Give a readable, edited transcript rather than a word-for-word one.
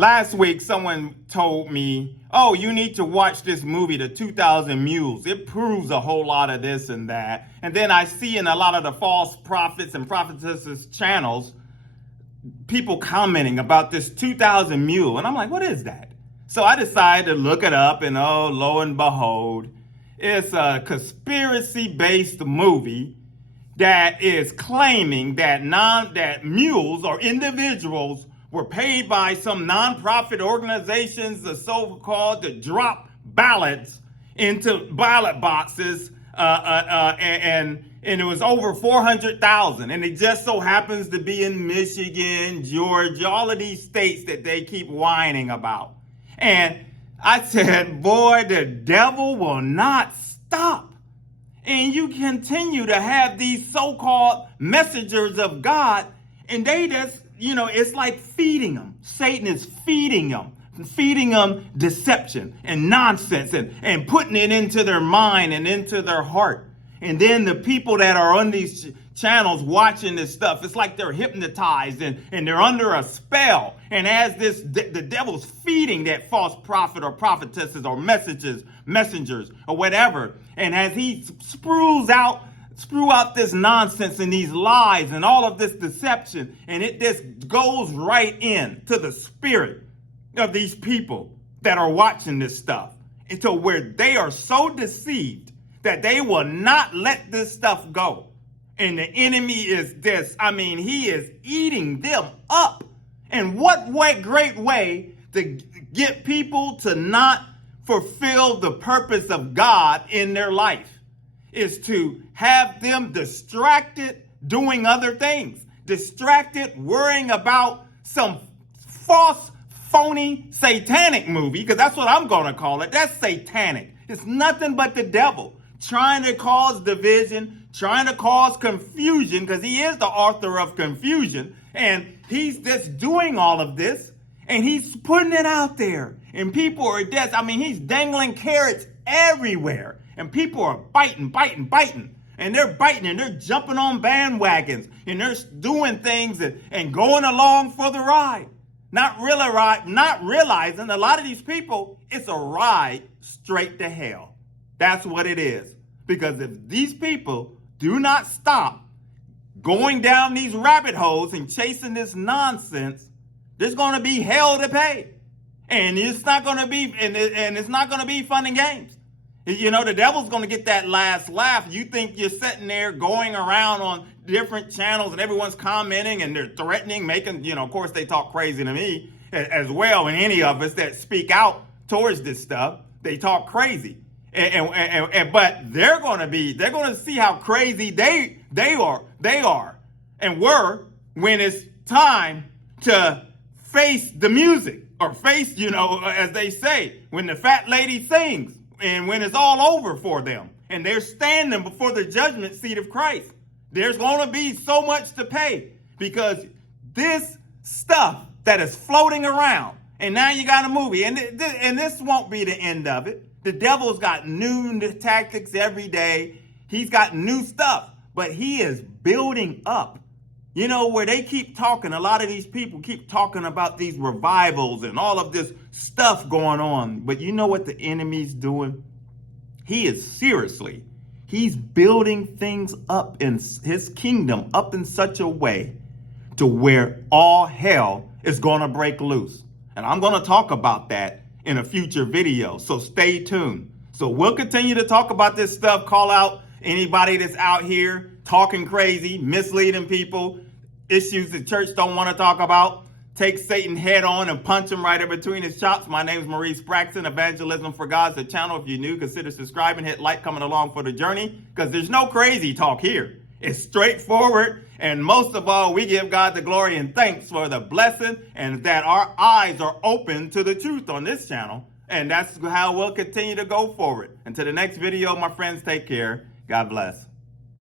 Last week, someone told me, oh, you need to watch this movie, The 2000 Mules. It proves a whole lot of this and that. And then I see in a lot of the false prophets and prophetesses channels, people commenting about this 2000 Mule. And I'm like, what is that? So I decided to look it up, and oh, lo and behold, it's a conspiracy-based movie that is claiming that mules or individuals were paid by some nonprofit organizations, the so-called, to drop ballots into ballot boxes, and it was over 400,000. And it just so happens to be in Michigan, Georgia, all of these states that they keep whining about. And I said, boy, the devil will not stop. And you continue to have these so-called messengers of God, and they just, it's like feeding them. Satan is feeding them deception and nonsense and putting it into their mind and into their heart. And then the people that are on these channels watching this stuff, it's like they're hypnotized and they're under a spell. And as the devil's feeding that false prophet or prophetesses or messengers or whatever, and as he spew out this nonsense and these lies and all of this deception, and it just goes right in to the spirit of these people that are watching this stuff, into where they are so deceived that they will not let this stuff go. And the enemy is he is eating them up. And what great way to get people to not fulfill the purpose of God in their life is to have them distracted doing other things, distracted worrying about some false, phony, satanic movie, because that's what I'm going to call it. That's satanic. It's nothing but the devil trying to cause division, trying to cause confusion, because he is the author of confusion, and he's just doing all of this, and he's putting it out there, and people are dead. He's dangling carrots everywhere, and people are biting, and they're biting, and they're jumping on bandwagons, and they're doing things and going along for the ride, not realizing a lot of these people, it's a ride straight to hell. That's what it is. Because if these people do not stop going down these rabbit holes and chasing this nonsense, there's going to be hell to pay. And it's not going to be, and it's not going to be fun and games. The devil's going to get that last laugh. You think you're sitting there going around on different channels and everyone's commenting and they're threatening, making, of course they talk crazy to me as well. And any of us that speak out towards this stuff, they talk crazy. But they're going to see how crazy they are and were when it's time to face the music, or face, as they say, when the fat lady sings and when it's all over for them and they're standing before the judgment seat of Christ. There's going to be so much to pay, because this stuff that is floating around, and now you got a movie, and this won't be the end of it. The devil's got new tactics every day. He's got new stuff, but he is building up. Where they keep talking, a lot of these people keep talking about these revivals and all of this stuff going on. But you know what the enemy's doing? He's building things up in his kingdom up in such a way to where all hell is going to break loose. And I'm going to talk about that in a future video, so stay tuned. So we'll continue to talk about this stuff, call out anybody that's out here talking crazy, misleading people, issues the church don't want to talk about. Take Satan head on and punch him right in between his chops. My name is Maurice Braxton. Evangelism for God's the channel. If you're new, consider subscribing, hit like, coming along for the journey, because there's no crazy talk here. It's straightforward, and most of all, we give God the glory and thanks for the blessing, and that our eyes are open to the truth on this channel, and that's how we'll continue to go forward. Until the next video, my friends, take care. God bless.